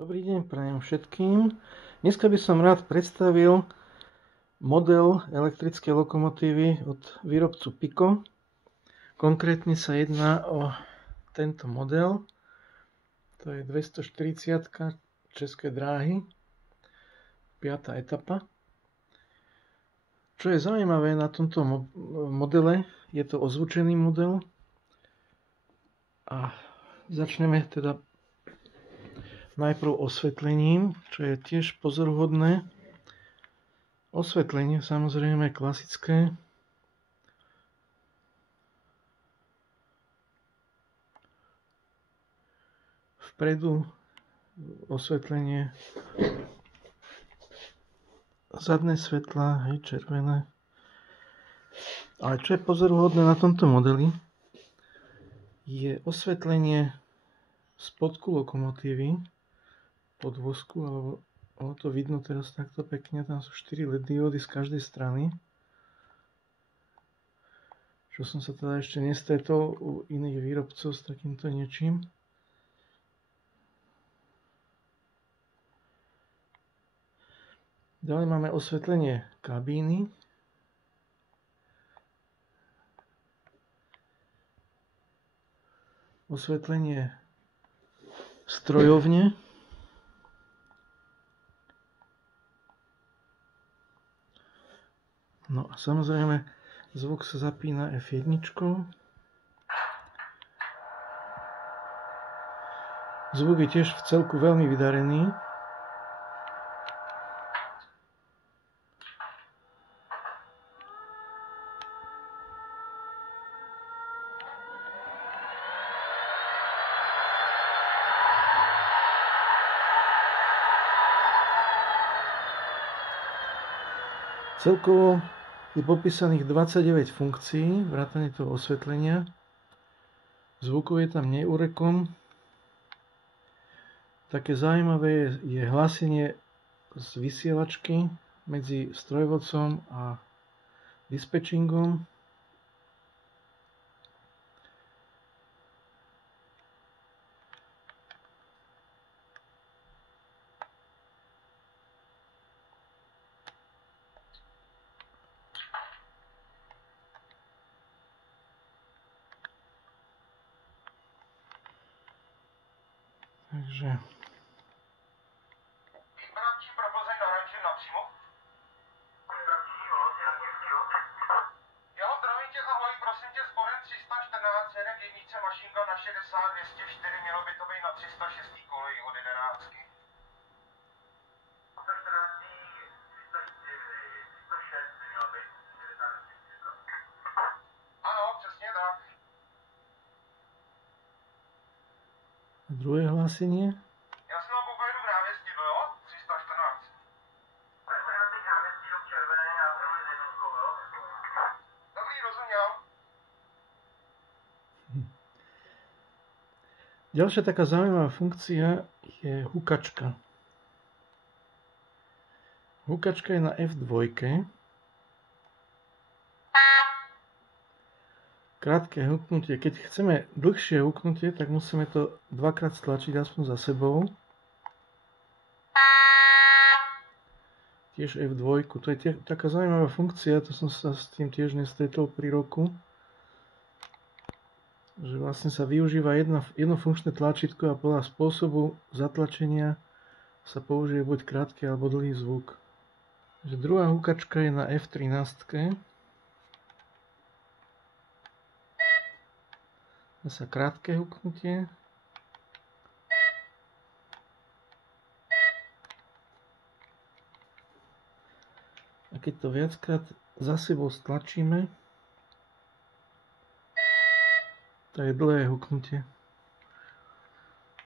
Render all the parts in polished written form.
Dobrý deň prajem všetkým. Dneska by som rád predstavil model elektrickej lokomotívy od výrobcu Pico. Konkrétne sa jedná o tento model. To je 240 České dráhy, 5. etapa. Čo je zaujímavé na tomto modele, je to ozvučený model. A začneme teda najprv osvetlením, čo je tiež pozoruhodné. Osvetlenie samozrejme klasické. Vpredu osvetlenie, zadné svetlá, hej, červené. Ale čo je pozoruhodné na tomto modeli, je osvetlenie spodku lokomotívy, podvozku, alebo ono to vidno teraz takto pekne, tam sú 4 LED diódy z každej strany. Čo som sa teda ešte nestretol u iných výrobcov s takýmto niečím. Ďalej máme osvetlenie kabíny. Osvetlenie strojovne. No a samozrejme zvuk sa zapína F1. Zvuk je tiež v celku veľmi vydarený. Celkovo je popísaných 29 funkcií, vrátane toho osvetlenia. Zvukov je tam neúrekom. Také zaujímavé je hlásenie z vysielačky medzi strojvodcom a dispečingom. Takže Výbravčí propození narančím napřímo. Jo, zdravím tě, ahoj, prosím tě, sporen 314, jedem jednice, mašinka na 60, 204, mělo by to být na 306 koleji od 11. 314, 306 by mělo být 60. Ano, přesně tak. a druhé hlásenie. Já si vám pojedu v návěstí, jo? 314. Dobrý, rozuměl. Ďalšia taká zaujímavá funkcia je hukačka. Hukačka je na F2. Krátke huknutie. Keď chceme dlhšie huknutie, tak musíme to dvakrát stlačiť aspoň za sebou. Tiež F2. To je taká zaujímavá funkcia, to som sa s tým tiež nestretol pri roku. Že vlastne sa využíva jedno funkčné tlačítko a podľa spôsobu zatlačenia sa použije buď krátky alebo dlhý zvuk. Takže druhá hukačka je na F13. Zasa krátke huknutie. A keď to viackrát za sebou stlačíme, to je dlhé huknutie.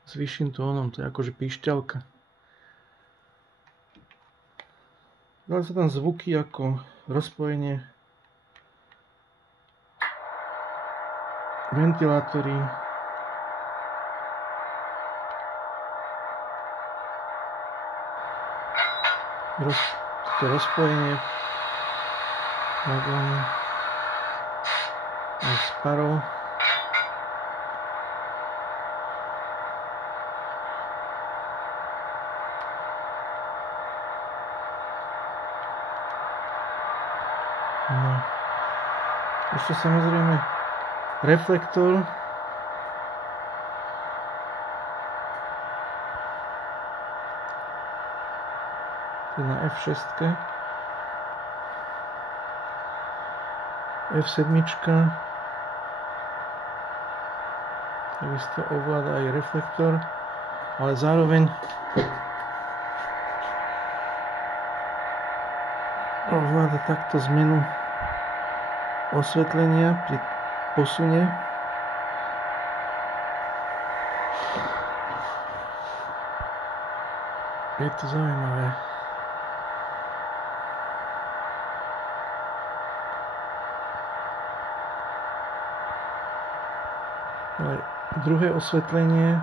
S vyšším tónom, to je akože píšťalka. Dali sa tam zvuky ako rozpojenie, ventilátory, to rozpojenie vagónu aj s parou. No. Ešte samozrejme reflektor. To je na F6. F7. Takisto ovláda aj reflektor, ale zároveň ovláda takto zmenu osvetlenia pri posune. Je to zaujímavé. Ale druhé osvetlenie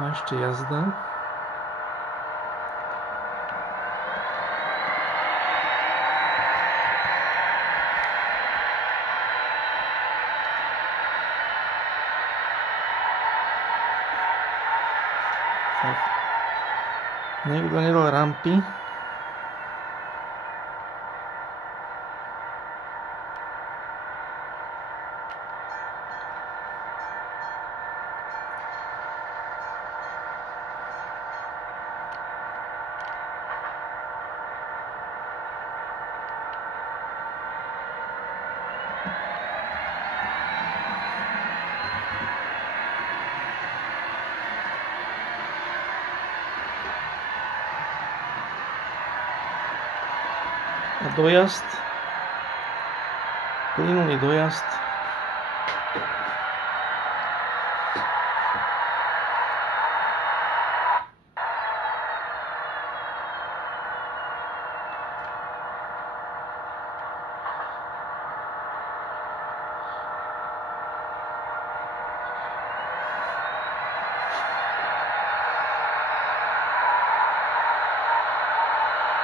no ešte jazda. Tak. Niekto nedal rampy. A dojazd, plynulý dojazd.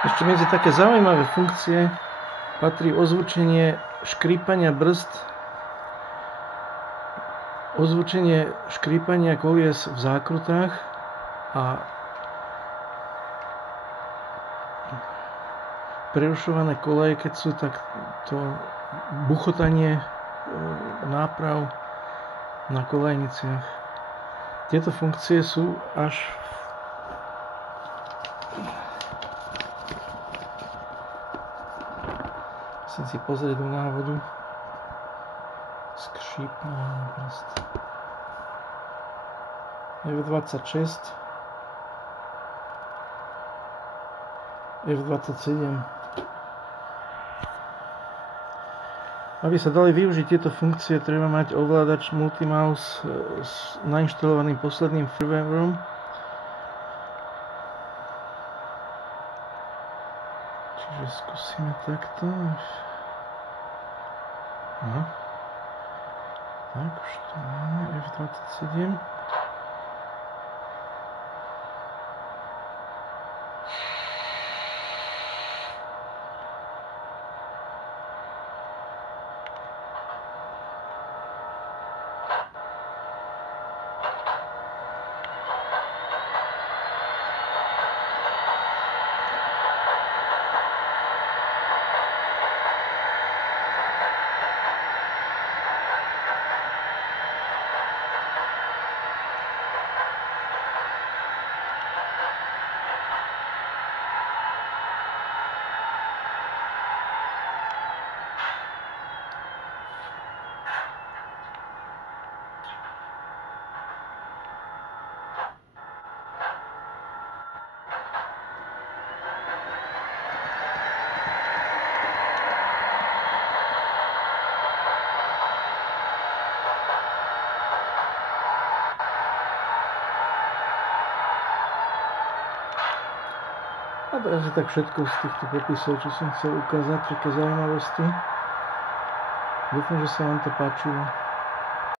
Ešte medzi také zaujímavé funkcie patrí ozvučenie škrípania brzd, ozvučenie škrípania kolies v zákrutách a prerušované koleje, keď sú tak to buchotanie náprav na kolejniciach. Tieto funkcie sú až musím si pozrieť do návodu. Skřípanie brzd. F26, F27. Aby sa dali využiť tieto funkcie, treba mať ovládač Multimouse s nainštalovaným posledným firmwareom. Čiže skúsime takto. Aha. Tak, už to máme, F27. A to asi tak všetko z týchto popisov, čo som chcel ukázať, také zaujímavosti. Dúfam, že sa vám to páčilo.